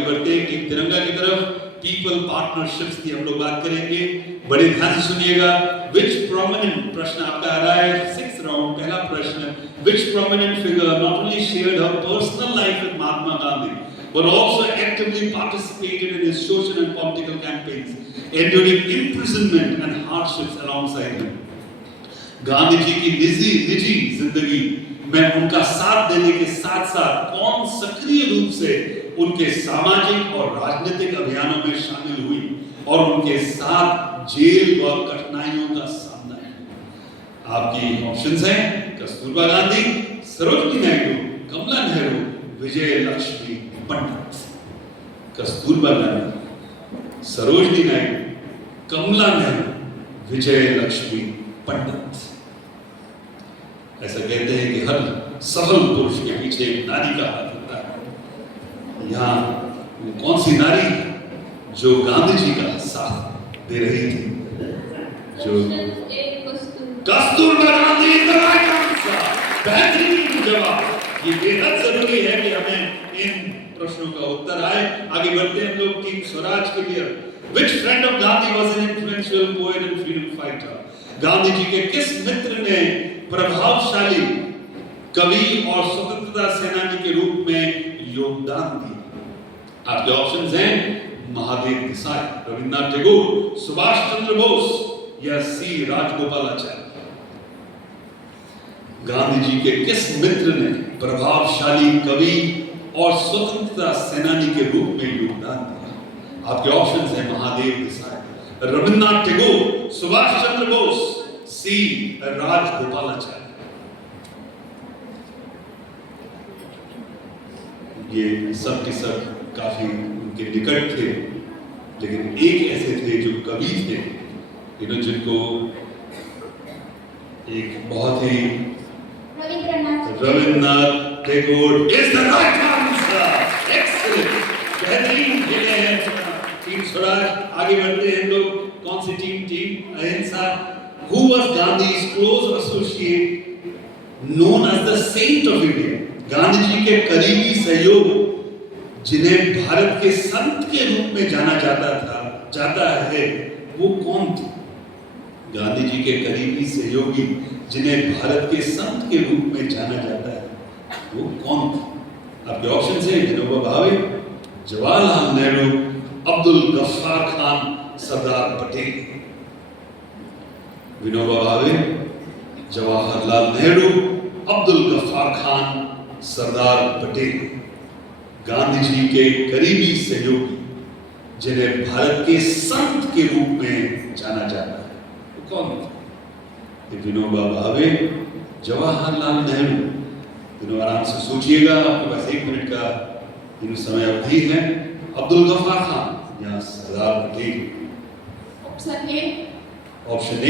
आगे बढ़ते हैं टीम तिरंगा की तरफ। पीपल पार्टनरशिप्स की हम लोग बात करेंगे, बड़े ध्यान से सुनिएगा। विच प्रोमिनेंट, प्रश्न आपका आ रहा है 6th राउंड, पहला प्रश्न, which prominent figure not only shared her personal life with Mahatma Gandhi but also actively participated in his social and political campaigns, enduring imprisonment and hardships alongside him. Gandhi ji की निजी जिंदगी में उनका साथ देने के साथ साथ कौन सक्रिय रूप से उनके सामाजिक और राजनीतिक अभियानों में शामिल हुई और उनके साथ जेल व कठिनाइयों का सामना किया। आपकी ऑप्शंस हैं कस्तूरबा गांधी, सरोजिनी नायडू, कमला नेहरू, विजय लक्ष्मी पंडित। कस्तूरबा गांधी, सरोजिनी नायडू, कमला नेहरू, विजय लक्ष्मी पंडित। ऐसा कहते हैं कि हर सफल पुरुष के पीछे एक नारी का हाथ होता है। यहाँ कौन सी नारी जो गांधी जी का साथ दे रही थी? जो कस्तूरबा गांधी। बेहतरीन जवाब। ये बेहद जरूरी है कि हमें इन प्रश्नों का उत्तर आए। आगे बढ़ते हैं हम लोग टीम स्वराज के लिए। Which friend of Gandhi was an influential poet and freedom fighter? Gandhi ji के किस मित्र ने प्रभावशाली कवि और स्वतंत्रता सेनानी के रूप में योगदान दिया? आपके ऑप्शंस हैं महादेव देसाई, रविन्द्रनाथ टैगोर, सुभाष चंद्र बोस या सी राजगोपालाचारी। गांधी जी के किस मित्र ने प्रभावशाली कवि और स्वतंत्रता सेनानी के रूप में योगदान दिया? आपके ऑप्शंस हैं महादेव देसाई, रविन्द्रनाथ टैगोर, सुभाष चंद्र बोस, सी राजगोपालाचारी। ये सब के सब काफी उनके निकट थे, लेकिन एक ऐसे थे जो कवि थे, जिनको एक बहुत ही Rabindranath Tagore is the right answer. Excellent, बेहतरीन खेले हैं टीम स्वराज। आगे बढ़ते हैं हम लोग। कौन सी टीम? टीम अहिंसा। Who was Gandhi's close associate known as the Saint of India? Gandhi ji के करीबी सहयोगी जिन्हें भारत के संत के रूप में जाना जाता है, वो कौन थे? गांधी जी के करीबी सहयोगी जिन्हें भारत के संत के रूप में जाना जाता है, वो कौन थे? आपके ऑप्शन हैं विनोबा भावे, जवाहरलाल नेहरू, अब्दुल गफ्फार खान, सरदार पटेल। विनोबा भावे, जवाहरलाल नेहरू, अब्दुल गफ्फार खान, सरदार पटेल। गांधी जी के करीबी सहयोगी जिन्हें भारत के संत के रूप में जाना जाता है, वो कौन थे? विनोबा भावे, जवाहरलाल नेहरू। आराम से सोचिएगा, आपके पास 1 मिनट का समय अवधि है। अब्दुल गफ्फार खान या Sardar Patel? Option A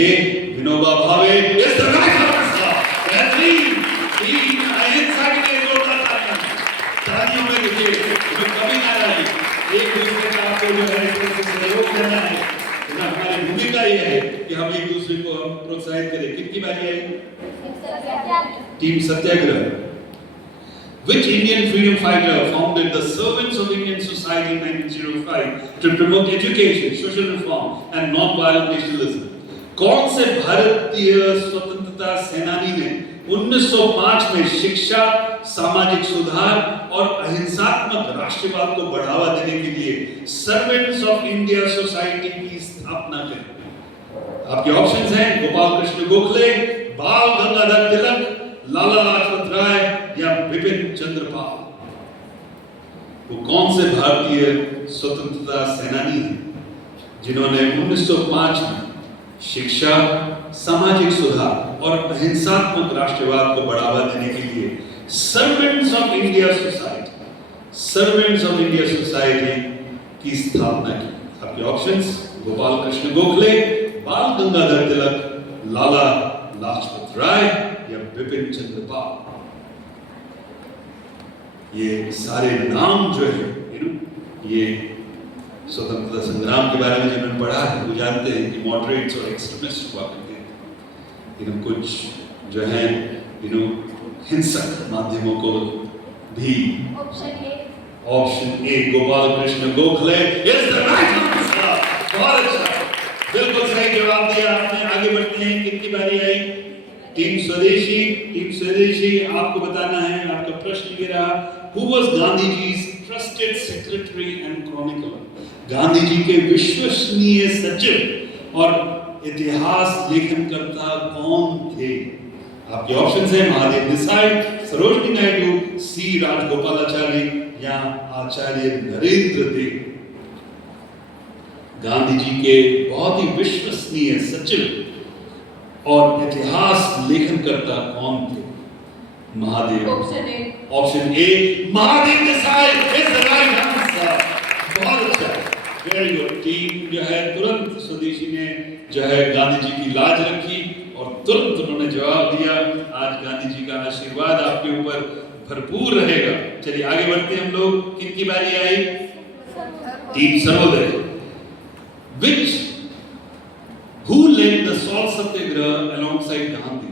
Vinoba Bhave is the right answer. बेहतरीन, टीम अहिंसा के लिए जोरदार तालियों में देखिए, जो कभी ना रही, एक दूसरे का आपको जो है सहयोग करना है। हमारी भूमिका ये है कि हम एक दूसरे को हम प्रोत्साहित करें। कितनी बारी आई? Team Satyagraha. Which Indian freedom fighter founded the Servants of Indian Society in 1905 to promote education, social reform and non-violent nationalism? कौन से भारतीय स्वतंत्रता सेनानी ने 1905 में शिक्षा, सामाजिक सुधार और अहिंसात्मक राष्ट्रवाद को बढ़ावा देने के लिए सर्वेंट्स ऑफ इंडिया सोसाइटी की स्थापना की? आपके ऑप्शंस हैं गोपाल कृष्ण गोखले, बाल गंगाधर तिलक, लाला लाजपत राय या बिपिन चंद्र पाल। वो कौन से भारतीय स्वतंत्रता सेनानी हैं जिन्होंने 1905 में शिक्षा, सामाजिक सुधार और अहिंसात्मक राष्ट्रवाद को बढ़ावा देने के लिए सर्वेंट्स ऑफ इंडिया सोसाइटी की स्थापना की? आपके ऑप्शंस गोपाल कृष्ण गोखले, बाल गंगाधर तिलक, लाला लाजपत राय या बिपिन चंद्र पाल। ये सारे नाम जो है ये स्वतंत्रता संग्राम के बारे में जिन्होंने पढ़ा है वो जानते हैं कि मॉडरेट्स और एक्सट्रीमिस्ट हुआ करते हैं। कुछ जो है हिंसक माध्यमों को भी option A Gopal Krishna Gokhale is the right answer. बहुत अच्छा, बिल्कुल सही जवाब दिया आपने। आगे बढ़ते हैं, कितनी बारी आई? टीम स्वदेशी। टीम स्वदेशी, आपको बताना है, आपका प्रश्न ये रहा, who was Gandhi ji's trusted secretary and chronicler? Gandhi ji के विश्वसनीय सचिव और इतिहास लेखनकर्ता कौन थे? आपके ऑप्शंस हैं महादेव देसाई, सरोजिनी नायडू, सी राजगोपालाचारी या आचार्य नरेंद्र देव। गांधी जी के बहुत ही विश्वसनीय सचिव और इतिहास लेखनकर्ता कौन थे? Mahadev. Option A Mahadev Desai is the right answer. बहुत अच्छा, वेरी गुड। टीम जो है तुरंत स्वदेशी ने जो है गांधी जी की लाज रखी और तुरंत उन्होंने जवाब दिया। आज गांधी जी का आशीर्वाद आपके ऊपर भरपूर रहेगा। चलिए आगे बढ़ते हैं हम लोग। किनकी बारी आई? Team Sarvodaya. Which who led the salt Satyagraha alongside Gandhi?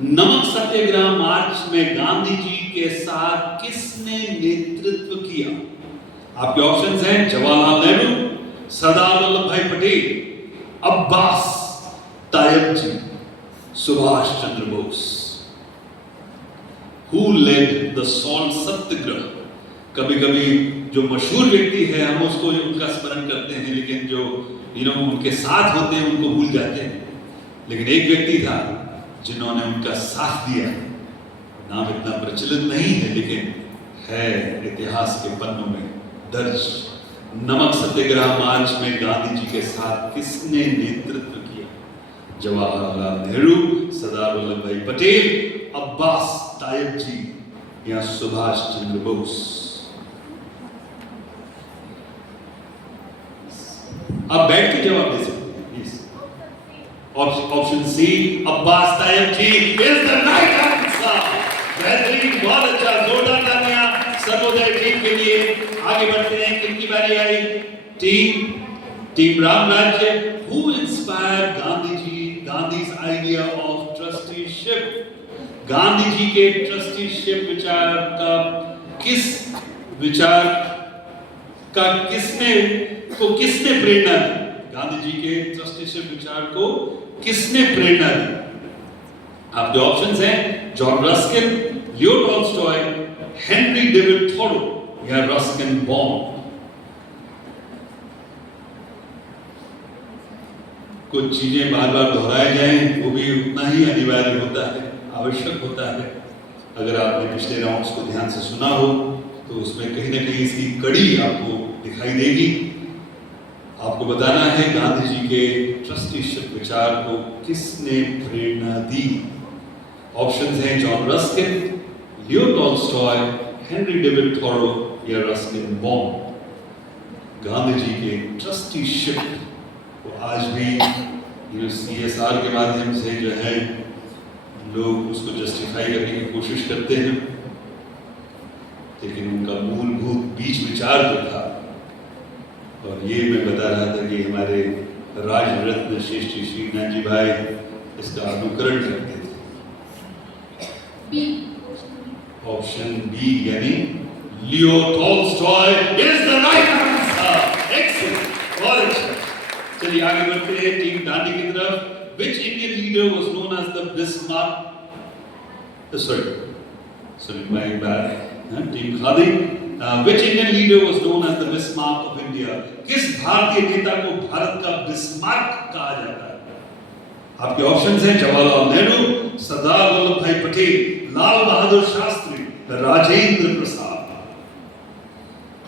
नमक सत्याग्रह मार्च में गांधी जी के साथ किसने नेतृत्व किया? आपके ऑप्शंस हैं जवाहरलाल नेहरू, सरदार वल्लभ भाई पटेल, अब्बास तायब जी, Subhash Chandra Bose. Who led the salt सत्याग्रह? कभी-कभी जो मशहूर व्यक्ति है हम उसको उनका स्मरण करते हैं, लेकिन जो उनके साथ होते हैं उनको भूल जाते हैं। लेकिन एक व्यक्ति था जिन्होंने उनका साथ दिया, नाम इतना प्रचलित नहीं है लेकिन है इतिहास के पन्नों में दर्ज। नमक सत्याग्रह मार्च में गांधी जी के साथ किसने नेतृत्व किया? जवाहरलाल नेहरू, सरदार वल्लभ भाई पटेल, अब्बास तायब जी या सुभाष चंद्र बोस। आप बैठ के जवाब दे सकते हैं। Option C Abbas Tayab ji is the right answer. बेहतरीन, बहुत अच्छा, जोरदार तालियां सर्वोदय टीम के लिए। आगे बढ़ते हैं, किनकी बारी आई? Team Ram Rajya. Who inspired Gandhi's idea of trusteeship? Gandhi ji के ट्रस्टीशिप विचार का किसने प्रेरणा दी? गांधी जी के ट्रस्टीशिप विचार को किसने प्रेरणा दी? आपके ऑप्शंस हैं John Ruskin, Leo Tolstoy, Henry David Thoreau या रस्किन बॉन्ड। कुछ चीजें बार बार दोहराए जाएं वो भी उतना ही अनिवार्य होता है, आवश्यक होता है। अगर आपने पिछले राउंड्स को ध्यान से सुना हो तो उसमें कहीं ना कहीं इसकी कड़ी आपको दिखाई देगी। आपको बताना है गांधी जी के ट्रस्टीशिप विचार को किसने प्रेरणा दी? ऑप्शंस हैं John Ruskin, Leo Tolstoy, Henry David Thoreau या रस्किन बॉन्ड। गांधी जी के ट्रस्टीशिप को आज भी CSR के माध्यम से जो है लोग उसको जस्टिफाई करने की कोशिश करते हैं, लेकिन उनका मूलभूत बीज विचार जो था, और ये मैं बता रहा था कि हमारे राजरत्न श्रेष्ठी श्री नानजी भाई इसका अनुकरण करते थे। ऑप्शन बी यानी Leo Tolstoy is the right answer. Excellent, बहुत अच्छा। चलिए आगे बढ़ते हैं टीम दांडी की तरफ। Which Indian leader was known as the Bismarck? Sorry, my bad. Team khadi. Which Indian leader was known as the Bismarck of India? किस भारतीय नेता को भारत का बिस्मार्क कहा जाता है? आपके ऑप्शंस हैं जवाहरलाल नेहरू, सरदार वल्लभ भाई पटेल, लाल बहादुर शास्त्री, राजेंद्र प्रसाद।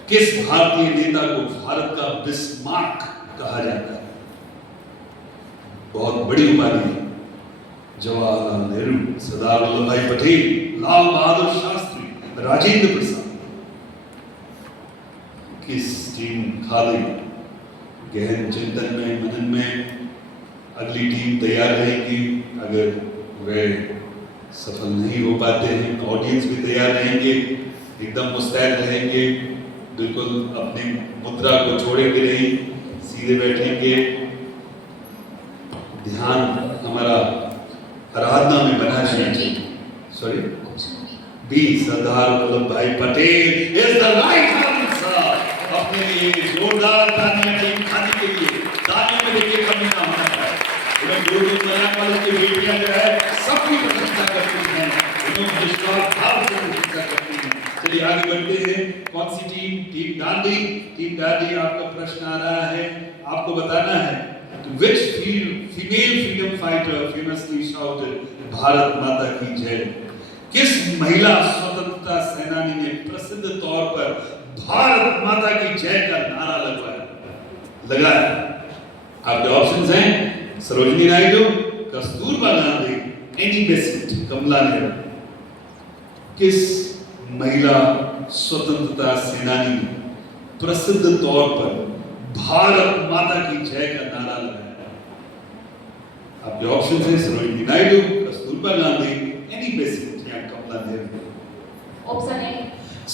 किस भारतीय नेता को भारत का बिस्मार्क कहा जाता है? बहुत बड़ी उपाधि है। जवाहरलाल नेहरू, सरदार वल्लभ भाई पटेल, लाल बहादुर शास्त्री, राजेंद्र प्रसाद। किस टीम खादी? गहन चिंतन में, मनन में अगली टीम तैयार रहेगी। अगर वे सफल नहीं हो पाते हैं, ऑडियंस भी तैयार रहेंगे, एकदम मुस्तैद रहेंगे, बिल्कुल अपनी मुद्रा को छोड़ेंगे नहीं, सीधे बैठेंगे, ध्यान हमारा आराधना में बना रहना चाहिए। सॉरी, बी सरदार वल्लभ भाई Patel is the right answer. अपने लिए जोरदार तालियां टीम खादी के लिए। तालियों में देखिए कमी ना होना चाहिए। उन्हें गुरु नानक वालों की बेटियां जो है सबकी प्रशंसा करती हैं, उन्हें विश्वास भाव से प्रशंसा करती हैं। चलिए आगे बढ़ते हैं। कौन सी टीम? टीम डांडी। टीम डांडी, आपका प्रश्न आ रहा है, आपको बताना है which female freedom fighter famously shouted Bharat माता की जय। किस महिला स्वतंत्रता सेनानी ने प्रसिद्ध तौर पर भारत माता की जय का नारा लगाया? आपके ऑप्शंस हैं सरोजिनी नायडू, कस्तूरबा गांधी, एनी बेसेंट, कमला नेहरू। किस महिला स्वतंत्रता सेनानी ने प्रसिद्ध तौर पर भारत माता की जय का नारा लगाया? आपके ऑप्शन है सरोजिनी नायडू, कस्तूरबा गांधी, एनी बेसेंट या Kamala Nehru. Option A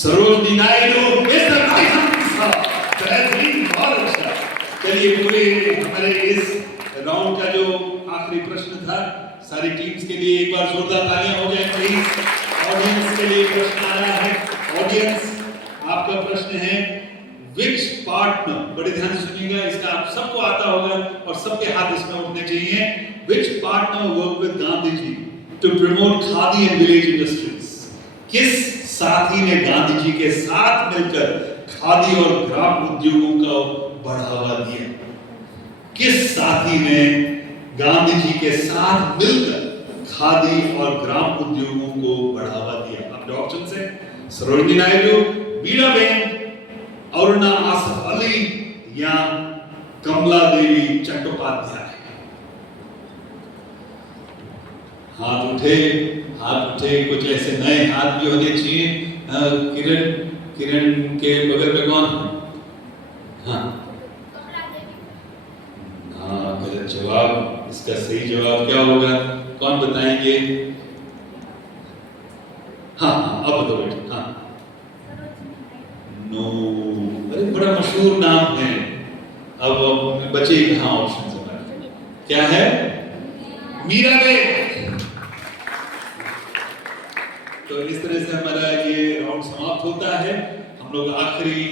Sarojini Naidu is the right answer. बेहतरीन, बहुत अच्छा। चलिए पूरे हमारे इस राउंड का जो आखिरी प्रश्न था, सारी टीम्स के लिए एक बार जोरदार तालियां हो जाए प्लीज। ऑडियंस के लिए प्रश्न आ रहा है। ऑडियंस, आपका प्रश्न है Which partner, बड़े ध्यान से सुनिएगा, इसका आप सबको आता होगा और सबके हाथ इसमें उठने चाहिए। Which partner worked with Gandhi ji to promote khadi and village industries? किस साथी ने गांधी जी के साथ मिलकर खादी और ग्राम उद्योगों को बढ़ावा दिया? किस साथी ने गांधी जी के साथ मिलकर खादी और ग्राम उद्योगों को बढ़ावा दिया? आपके ऑप्शन है सरोजिनी नायडू, मीराबेन, अरुणा आसफ अली या कमला देवी चट्टोपाध्याय। हाथ उठे, कुछ ऐसे नए हाथ भी होने चाहिए। किरण के बगल में कौन? हाँ, गलत जवाब। इसका सही जवाब क्या होगा, कौन बताएंगे? हाँ, अब बताओ बेटा। हाँ, नो, अरे बड़ा मशहूर नाम है। अब बचे कहाँ ऑप्शन से? क्या है? मीराबेन। तो इस तरह से हमारा ये राउंड समाप्त होता है। हम लोग आखिरी